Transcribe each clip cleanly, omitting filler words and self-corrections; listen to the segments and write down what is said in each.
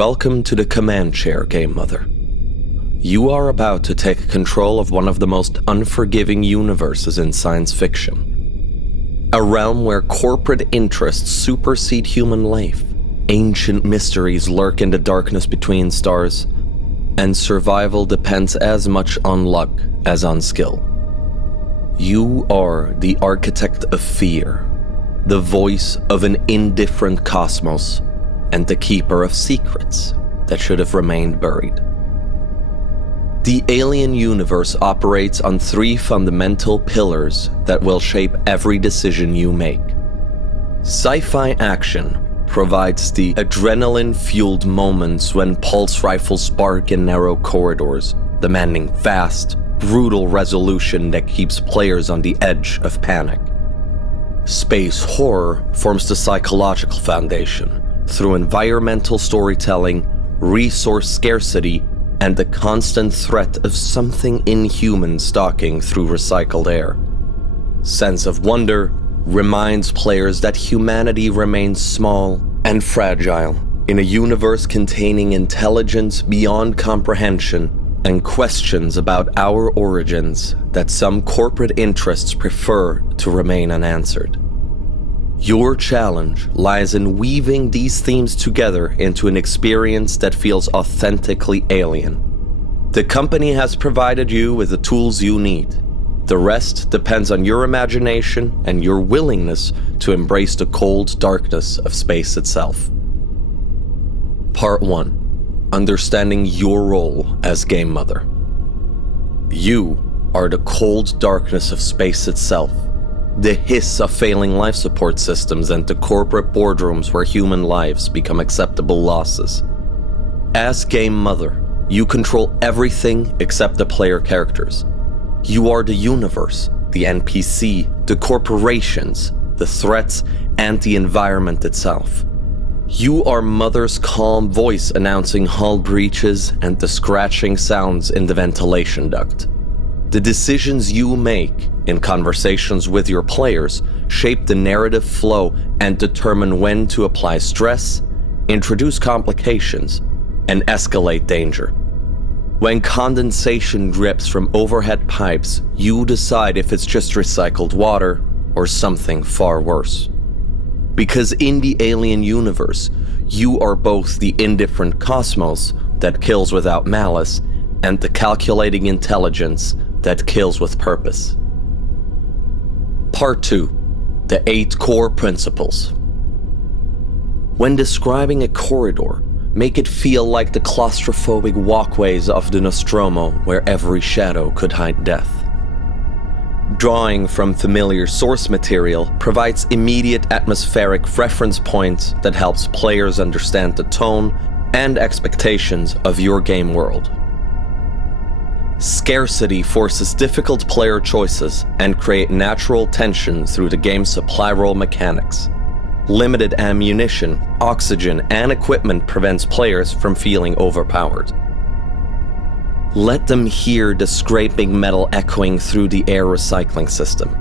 Welcome to the Command Chair, Game Mother. You are about to take control of one of the most unforgiving universes in science fiction. A realm where corporate interests supersede human life, ancient mysteries lurk in the darkness between stars, and survival depends as much on luck as on skill. You are the architect of fear, the voice of an indifferent cosmos, and the keeper of secrets that should have remained buried. The alien universe operates on three fundamental pillars that will shape every decision you make. Sci-fi action provides the adrenaline-fueled moments when pulse rifles spark in narrow corridors, demanding fast, brutal resolution that keeps players on the edge of panic. Space horror forms the psychological foundation through environmental storytelling, resource scarcity, and the constant threat of something inhuman stalking through recycled air. Sense of Wonder reminds players that humanity remains small and fragile in a universe containing intelligence beyond comprehension and questions about our origins that some corporate interests prefer to remain unanswered. Your challenge lies in weaving these themes together into an experience that feels authentically alien. The company has provided you with the tools you need. The rest depends on your imagination and your willingness to embrace the cold darkness of space itself. Part 1. Understanding your role as Game Mother. You are the cold darkness of space itself. The hiss of failing life support systems and the corporate boardrooms where human lives become acceptable losses. As Game Mother, you control everything except the player characters. You are the universe, the NPC, the corporations, the threats, and the environment itself. You are Mother's calm voice announcing hull breaches and the scratching sounds in the ventilation duct. The decisions you make in conversations with your players shape the narrative flow and determine when to apply stress, introduce complications, and escalate danger. When condensation drips from overhead pipes, you decide if it's just recycled water or something far worse. Because in the alien universe, you are both the indifferent cosmos that kills without malice and the calculating intelligence that kills with purpose. Part 2. The 8 core principles. When describing a corridor, make it feel like the claustrophobic walkways of the Nostromo where every shadow could hide death. Drawing from familiar source material provides immediate atmospheric reference points that helps players understand the tone and expectations of your game world. Scarcity forces difficult player choices and create natural tension through the game's supply roll mechanics. Limited ammunition, oxygen, and equipment prevents players from feeling overpowered. Let them hear the scraping metal echoing through the air recycling system.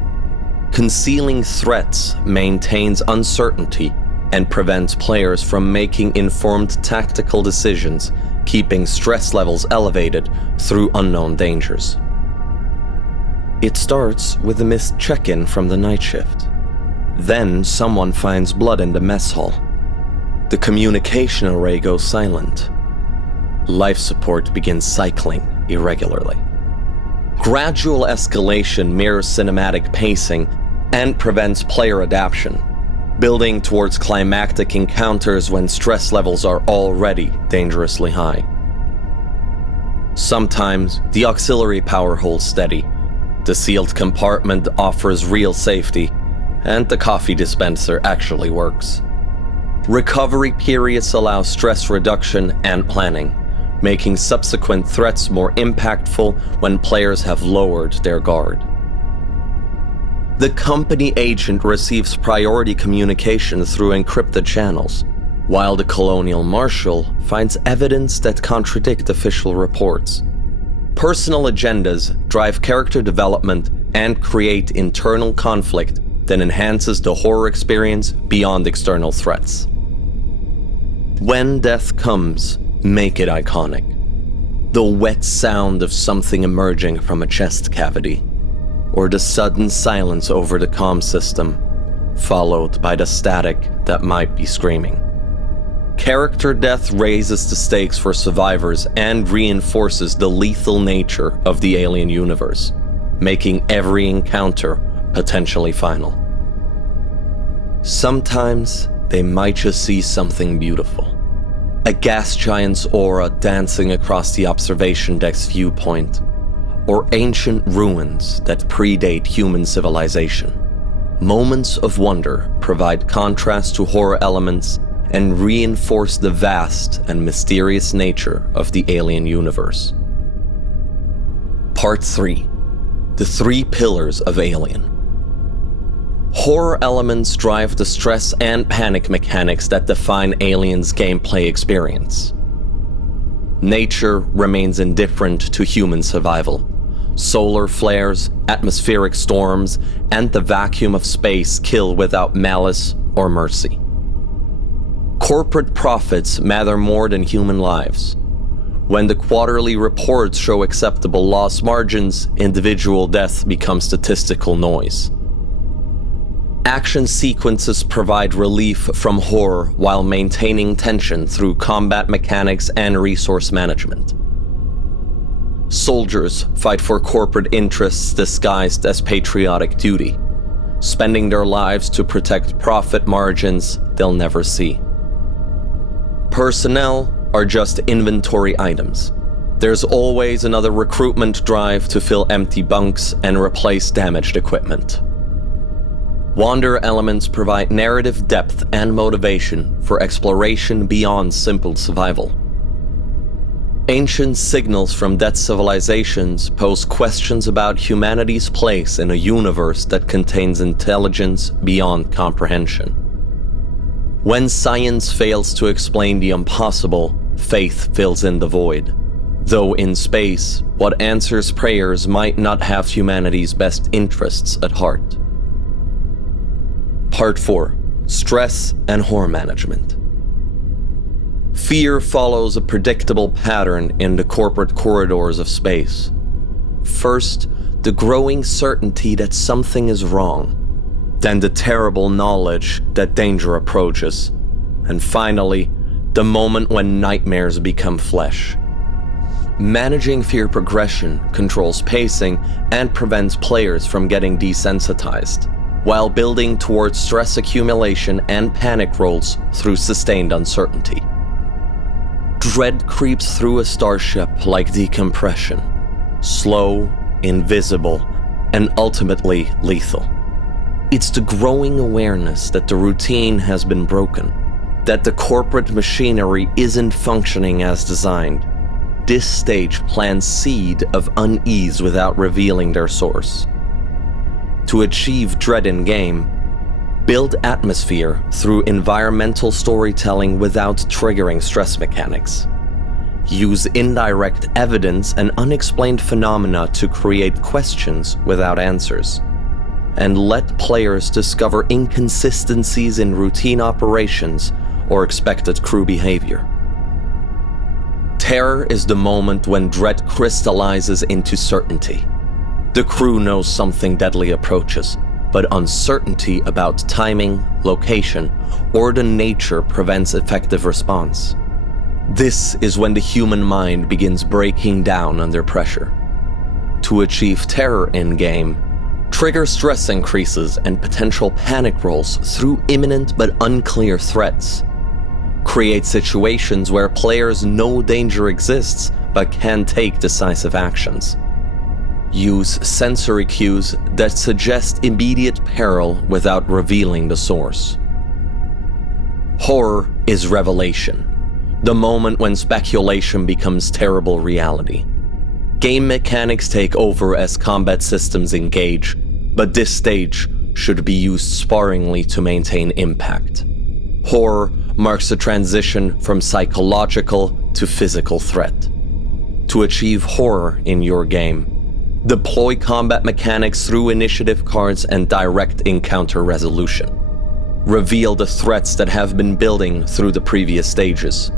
Concealing threats maintains uncertainty and prevents players from making informed tactical decisions, keeping stress levels elevated through unknown dangers. It starts with a missed check-in from the night shift. Then someone finds blood in the mess hall. The communication array goes silent. Life support begins cycling irregularly. Gradual escalation mirrors cinematic pacing and prevents player adaptation, building towards climactic encounters when stress levels are already dangerously high. Sometimes, the auxiliary power holds steady, the sealed compartment offers real safety, and the coffee dispenser actually works. Recovery periods allow stress reduction and planning, making subsequent threats more impactful when players have lowered their guard. The company agent receives priority communication through encrypted channels, while the colonial marshal finds evidence that contradict official reports. Personal agendas drive character development and create internal conflict that enhances the horror experience beyond external threats. When death comes, make it iconic. The wet sound of something emerging from a chest cavity, or the sudden silence over the comm system, followed by the static that might be screaming. Character death raises the stakes for survivors and reinforces the lethal nature of the alien universe, making every encounter potentially final. Sometimes they might just see something beautiful. A gas giant's aura dancing across the observation deck's viewpoint, or ancient ruins that predate human civilization. Moments of wonder provide contrast to horror elements and reinforce the vast and mysterious nature of the alien universe. Part 3. The 3 Pillars of Alien. Horror elements drive the stress and panic mechanics that define Alien's gameplay experience. Nature remains indifferent to human survival. Solar flares, atmospheric storms, and the vacuum of space kill without malice or mercy. Corporate profits matter more than human lives. When the quarterly reports show acceptable loss margins, individual death becomes statistical noise. Action sequences provide relief from horror while maintaining tension through combat mechanics and resource management. Soldiers fight for corporate interests disguised as patriotic duty, spending their lives to protect profit margins they'll never see. Personnel are just inventory items. There's always another recruitment drive to fill empty bunks and replace damaged equipment. Wander elements provide narrative depth and motivation for exploration beyond simple survival. Ancient signals from dead civilizations pose questions about humanity's place in a universe that contains intelligence beyond comprehension. When science fails to explain the impossible, faith fills in the void. Though in space, what answers prayers might not have humanity's best interests at heart. Part 4. Stress and horror management. Fear follows a predictable pattern in the corporate corridors of space. First, the growing certainty that something is wrong. Then the terrible knowledge that danger approaches. And finally, the moment when nightmares become flesh. Managing fear progression controls pacing and prevents players from getting desensitized, while building towards stress accumulation and panic rolls through sustained uncertainty. Dread creeps through a starship like decompression, slow, invisible, and ultimately lethal. It's the growing awareness that the routine has been broken, that the corporate machinery isn't functioning as designed. This stage plants seed of unease without revealing their source. To achieve dread in game, build atmosphere through environmental storytelling without triggering stress mechanics. Use indirect evidence and unexplained phenomena to create questions without answers. And let players discover inconsistencies in routine operations or expected crew behavior. Terror is the moment when dread crystallizes into certainty. The crew knows something deadly approaches, but uncertainty about timing, location, or the nature prevents effective response. This is when the human mind begins breaking down under pressure. To achieve terror in-game, trigger stress increases and potential panic rolls through imminent but unclear threats. Create situations where players know danger exists but can take decisive actions. Use sensory cues that suggest immediate peril without revealing the source. Horror is revelation, the moment when speculation becomes terrible reality. Game mechanics take over as combat systems engage, but this stage should be used sparingly to maintain impact. Horror marks a transition from psychological to physical threat. To achieve horror in your game, deploy combat mechanics through initiative cards and direct encounter resolution. reveal the threats that have been building through the previous stages,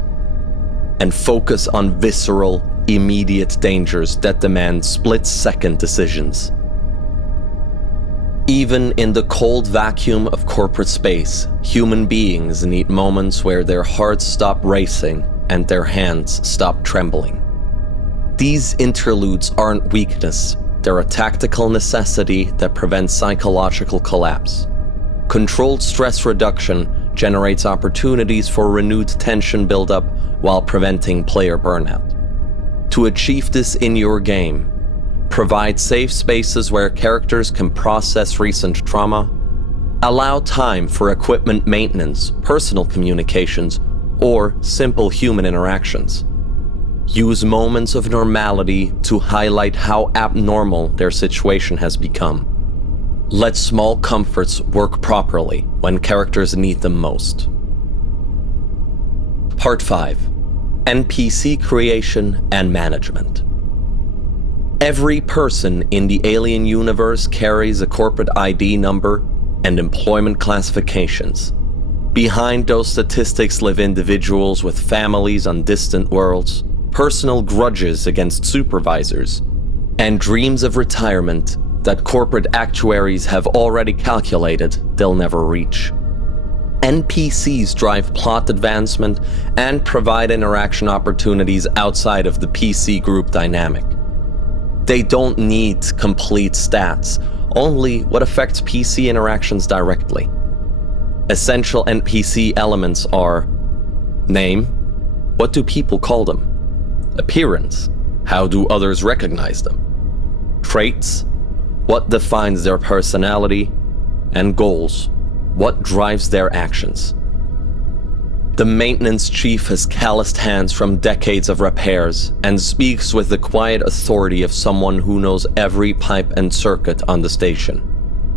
and focus on visceral, immediate dangers that demand split-second decisions. Even in the cold vacuum of corporate space, human beings need moments where their hearts stop racing and their hands stop trembling. These interludes aren't weakness, they're a tactical necessity that prevents psychological collapse. Controlled stress reduction generates opportunities for renewed tension buildup while preventing player burnout. To achieve this in your game, provide safe spaces where characters can process recent trauma, allow time for equipment maintenance, personal communications, or simple human interactions. Use moments of normality to highlight how abnormal their situation has become. Let small comforts work properly when characters need them most. Part 5. NPC creation and management. Every person in the Alien universe carries a corporate ID number and employment classifications. Behind those statistics live individuals with families on distant worlds, personal grudges against supervisors, and dreams of retirement that corporate actuaries have already calculated they'll never reach. NPCs drive plot advancement and provide interaction opportunities outside of the PC group dynamic. They don't need complete stats, only what affects PC interactions directly. Essential NPC elements are: name, what do people call them? Appearance, how do others recognize them? Traits, what defines their personality? And goals, what drives their actions? The maintenance chief has calloused hands from decades of repairs and speaks with the quiet authority of someone who knows every pipe and circuit on the station.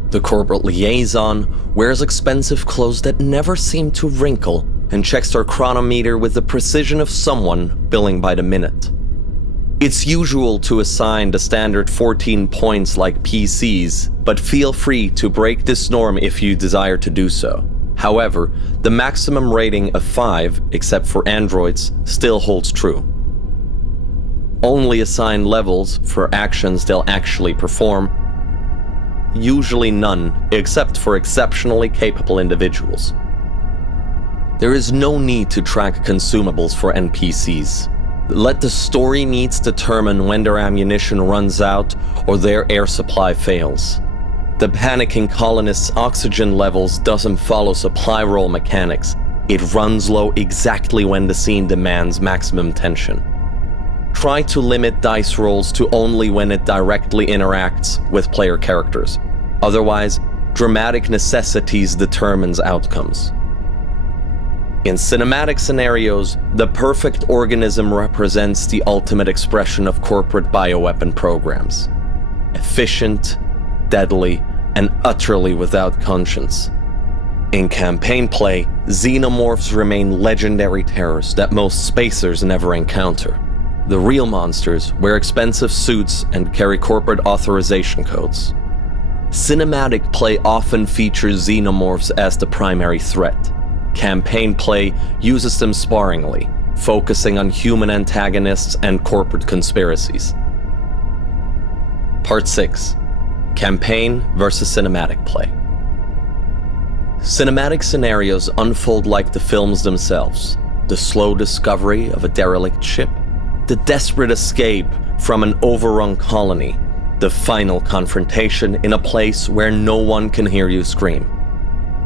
The corporate liaison wears expensive clothes that never seem to wrinkle and checks their chronometer with the precision of someone billing by the minute. It's usual to assign the standard 14 points like PCs, but feel free to break this norm if you desire to do so. However, the maximum rating of 5, except for androids, still holds true. Only assign levels for actions they'll actually perform, usually none, except for exceptionally capable individuals. There is no need to track consumables for NPCs. Let the story needs determine when their ammunition runs out or their air supply fails. The panicking colonists' oxygen levels doesn't follow supply roll mechanics. It runs low exactly when the scene demands maximum tension. Try to limit dice rolls to only when it directly interacts with player characters. Otherwise, dramatic necessities determines outcomes. In cinematic scenarios, the perfect organism represents the ultimate expression of corporate bioweapon programs. Efficient, deadly, and utterly without conscience. In campaign play, xenomorphs remain legendary terrors that most spacers never encounter. The real monsters wear expensive suits and carry corporate authorization codes. Cinematic play often features xenomorphs as the primary threat. Campaign play uses them sparingly, focusing on human antagonists and corporate conspiracies. Part 6. Campaign versus cinematic play. Cinematic scenarios unfold like the films themselves. The slow discovery of a derelict ship, the desperate escape from an overrun colony, the final confrontation in a place where no one can hear you scream.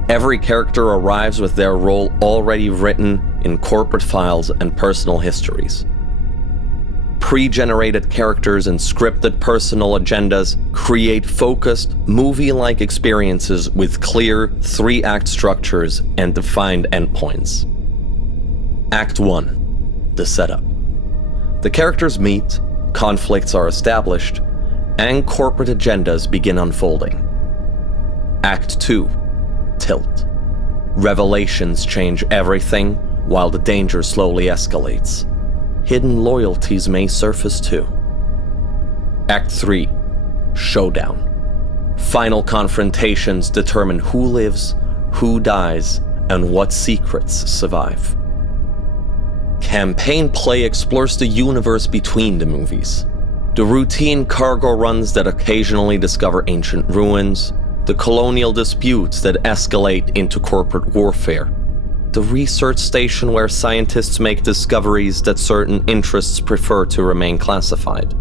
Every character arrives with their role already written in corporate files and personal histories. Pre-generated characters and scripted personal agendas create focused, movie-like experiences with clear 3-act structures and defined endpoints. Act 1. The setup. The characters meet, conflicts are established, and corporate agendas begin unfolding. Act 2. Tilt. Revelations change everything while the danger slowly escalates. Hidden loyalties may surface too. Act 3. Showdown. Final confrontations determine who lives, who dies, and what secrets survive. Campaign play explores the universe between the movies. The routine cargo runs that occasionally discover ancient ruins, the colonial disputes that escalate into corporate warfare, the research station where scientists make discoveries that certain interests prefer to remain classified.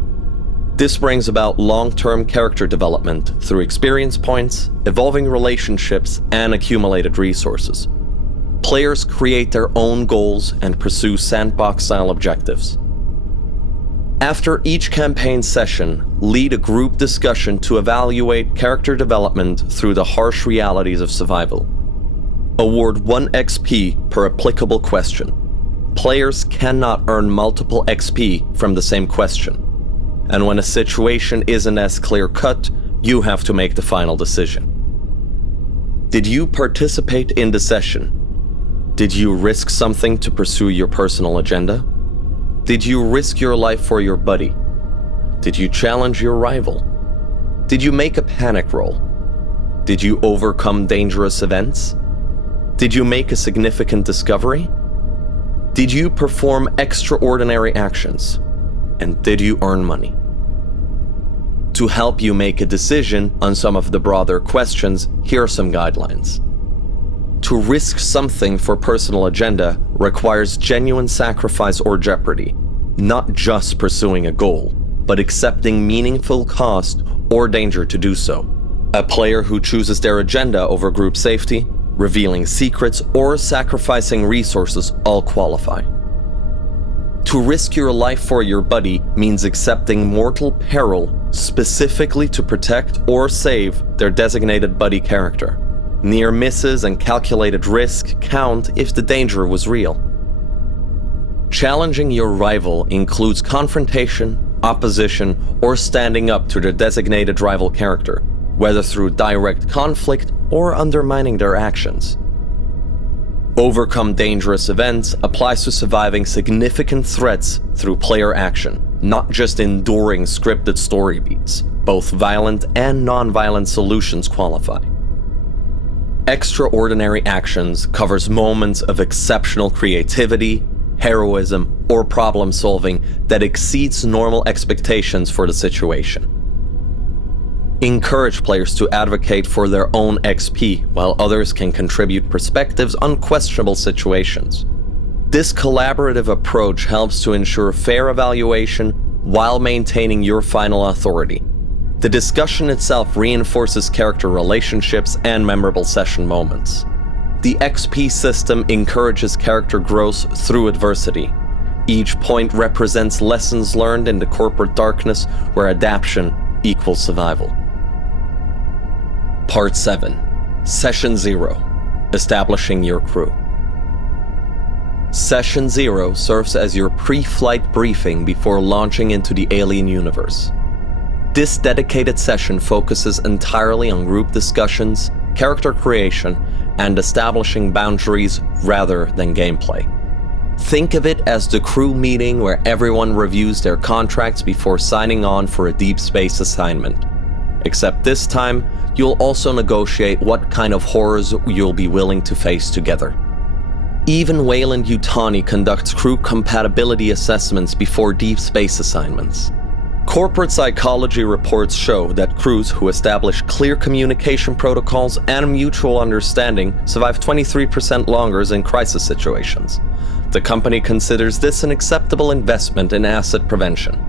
This brings about long-term character development through experience points, evolving relationships, and accumulated resources. Players create their own goals and pursue sandbox-style objectives. After each campaign session, lead a group discussion to evaluate character development through the harsh realities of survival. Award 1 XP per applicable question. Players cannot earn multiple XP from the same question. And when a situation isn't as clear-cut, you have to make the final decision. Did you participate in the session? Did you risk something to pursue your personal agenda? Did you risk your life for your buddy? Did you challenge your rival? Did you make a panic roll? Did you overcome dangerous events? Did you make a significant discovery? Did you perform extraordinary actions? And did you earn money? To help you make a decision on some of the broader questions, here are some guidelines. To risk something for personal agenda requires genuine sacrifice or jeopardy, not just pursuing a goal, but accepting meaningful cost or danger to do so. A player who chooses their agenda over group safety, revealing secrets, or sacrificing resources all qualify. To risk your life for your buddy means accepting mortal peril specifically to protect or save their designated buddy character. Near misses and calculated risk count if the danger was real. Challenging your rival includes confrontation, opposition, or standing up to their designated rival character, whether through direct conflict or undermining their actions. Overcome dangerous events applies to surviving significant threats through player action, not just enduring scripted story beats. Both violent and non-violent solutions qualify. Extraordinary actions covers moments of exceptional creativity, heroism, or problem solving that exceeds normal expectations for the situation. Encourage players to advocate for their own XP, while others can contribute perspectives on questionable situations. This collaborative approach helps to ensure fair evaluation while maintaining your final authority. The discussion itself reinforces character relationships and memorable session moments. The XP system encourages character growth through adversity. Each point represents lessons learned in the corporate darkness where adaptation equals survival. Part 7. Session 0. Establishing your crew. Session 0 serves as your pre-flight briefing before launching into the alien universe. This dedicated session focuses entirely on group discussions, character creation, and establishing boundaries rather than gameplay. Think of it as the crew meeting where everyone reviews their contracts before signing on for a deep space assignment. Except this time, you'll also negotiate what kind of horrors you'll be willing to face together. Even Weyland-Yutani conducts crew compatibility assessments before deep space assignments. Corporate psychology reports show that crews who establish clear communication protocols and mutual understanding survive 23% longer in crisis situations. The company considers this an acceptable investment in asset prevention.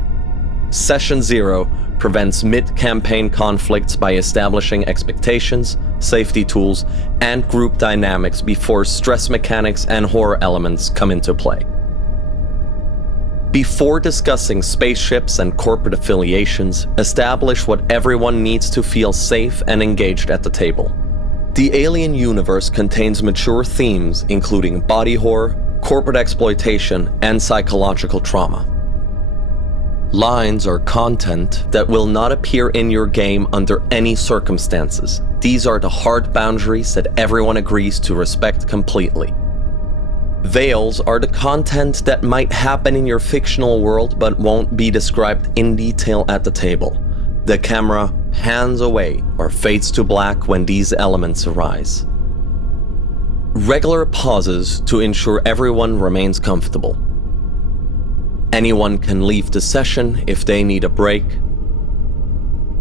Session 0 prevents mid-campaign conflicts by establishing expectations, safety tools, and group dynamics before stress mechanics and horror elements come into play. Before discussing spaceships and corporate affiliations, establish what everyone needs to feel safe and engaged at the table. The alien universe contains mature themes including body horror, corporate exploitation, and psychological trauma. Lines are content that will not appear in your game under any circumstances. These are the hard boundaries that everyone agrees to respect completely. Veils are the content that might happen in your fictional world but won't be described in detail at the table. The camera pans away or fades to black when these elements arise. Regular pauses to ensure everyone remains comfortable. Anyone can leave the session if they need a break.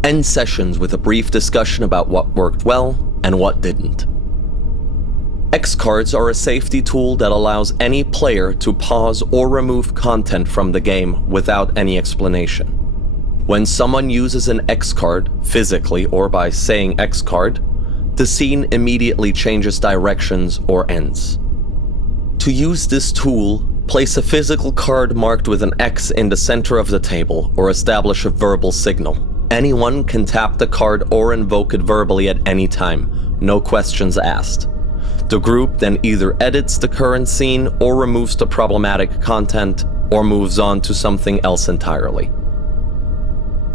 End sessions with a brief discussion about what worked well and what didn't. X cards are a safety tool that allows any player to pause or remove content from the game without any explanation. When someone uses an X card, physically or by saying X card, the scene immediately changes directions or ends. To use this tool, place a physical card marked with an X in the center of the table or establish a verbal signal. Anyone can tap the card or invoke it verbally at any time, no questions asked. The group then either edits the current scene or removes the problematic content or moves on to something else entirely.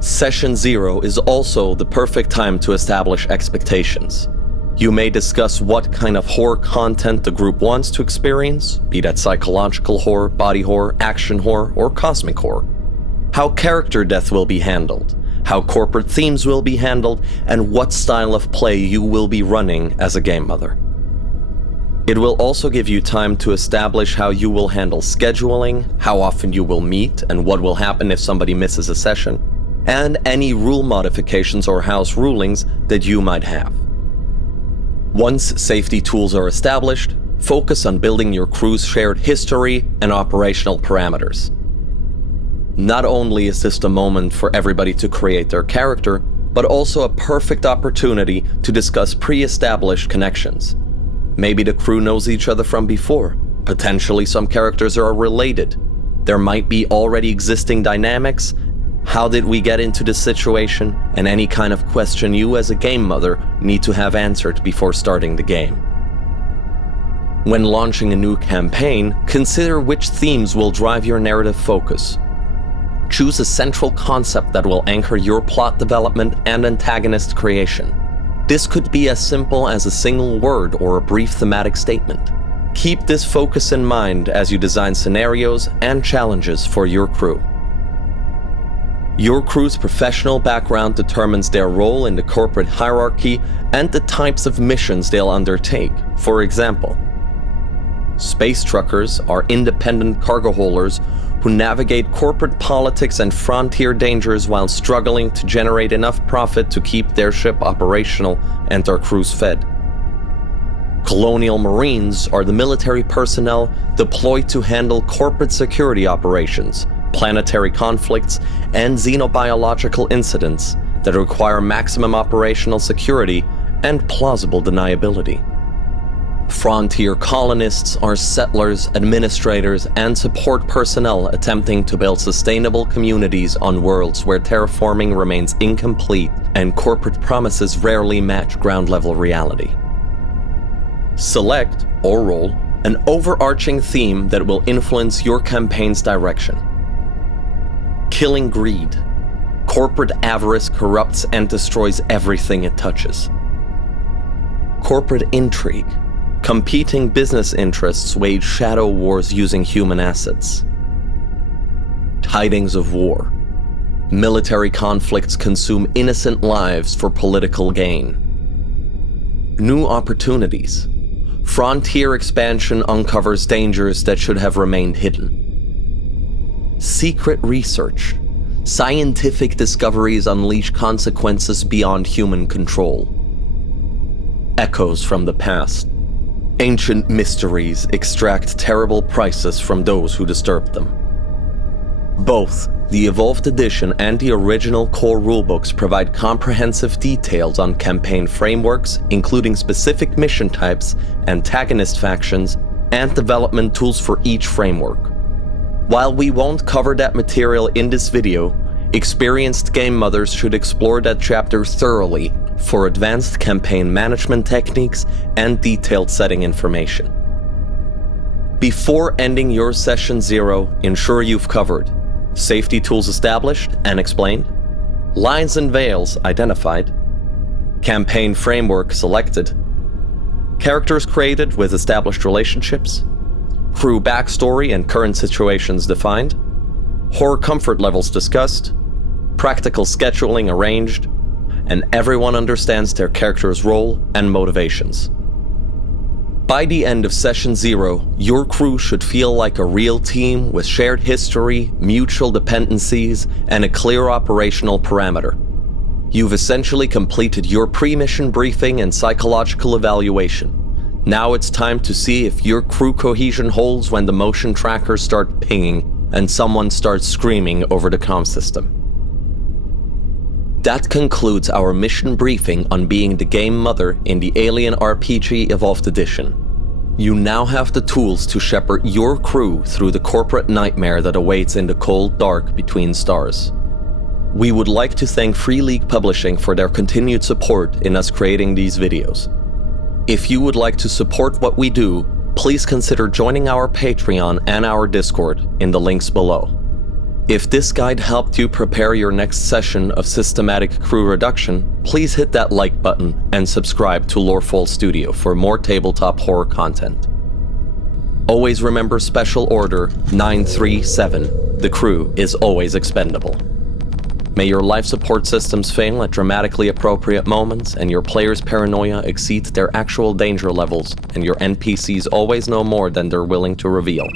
Session 0 is also the perfect time to establish expectations. You may discuss what kind of horror content the group wants to experience, be that psychological horror, body horror, action horror, or cosmic horror. How character death will be handled, how corporate themes will be handled, and what style of play you will be running as a game mother. It will also give you time to establish how you will handle scheduling, how often you will meet, and what will happen if somebody misses a session, and any rule modifications or house rulings that you might have. Once safety tools are established, focus on building your crew's shared history and operational parameters. Not only is this the moment for everybody to create their character, but also a perfect opportunity to discuss pre-established connections. Maybe the crew knows each other from before. Potentially some characters are related. There might be already existing dynamics. How did we get into this situation? And any kind of question you as a game mother need to have answered before starting the game. When launching a new campaign, consider which themes will drive your narrative focus. Choose a central concept that will anchor your plot development and antagonist creation. This could be as simple as a single word or a brief thematic statement. Keep this focus in mind as you design scenarios and challenges for your crew. Your crew's professional background determines their role in the corporate hierarchy and the types of missions they'll undertake. For example, space truckers are independent cargo haulers who navigate corporate politics and frontier dangers while struggling to generate enough profit to keep their ship operational and their crews fed. Colonial Marines are the military personnel deployed to handle corporate security operations, planetary conflicts, and xenobiological incidents that require maximum operational security and plausible deniability. Frontier colonists are settlers, administrators, and support personnel attempting to build sustainable communities on worlds where terraforming remains incomplete and corporate promises rarely match ground-level reality. Select, or roll, an overarching theme that will influence your campaign's direction. Killing greed. Corporate avarice corrupts and destroys everything it touches. Corporate intrigue. Competing business interests wage shadow wars using human assets. Tidings of war. Military conflicts consume innocent lives for political gain. New opportunities. Frontier expansion uncovers dangers that should have remained hidden. Secret research. Scientific discoveries unleash consequences beyond human control. Echoes from the past. Ancient mysteries extract terrible prices from those who disturb them. Both the Evolved Edition and the original core rulebooks provide comprehensive details on campaign frameworks, including specific mission types, antagonist factions, and development tools for each framework. While we won't cover that material in this video, experienced game mothers should explore that chapter thoroughly for advanced campaign management techniques and detailed setting information. Before ending your Session 0, ensure you've covered safety tools established and explained, lines and veils identified, campaign framework selected, characters created with established relationships, crew backstory and current situations defined, horror comfort levels discussed, practical scheduling arranged, and everyone understands their character's role and motivations. By the end of Session 0, your crew should feel like a real team with shared history, mutual dependencies, and a clear operational parameter. You've essentially completed your pre-mission briefing and psychological evaluation. Now it's time to see if your crew cohesion holds when the motion trackers start pinging and someone starts screaming over the comm system. That concludes our mission briefing on being the game mother in the AlienRpg Evolved Edition. You now have the tools to shepherd your crew through the corporate nightmare that awaits in the cold dark between stars. We would like to thank Free League Publishing for their continued support in us creating these videos. If you would like to support what we do, please consider joining our Patreon and our Discord in the links below. If this guide helped you prepare your next session of systematic crew reduction, please hit that like button and subscribe to Lorefall Studio for more tabletop horror content. Always remember Special Order 937, the crew is always expendable. May your life support systems fail at dramatically appropriate moments and your players' paranoia exceed their actual danger levels and your NPCs always know more than they're willing to reveal.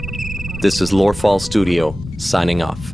This is Lorefall Studio, signing off.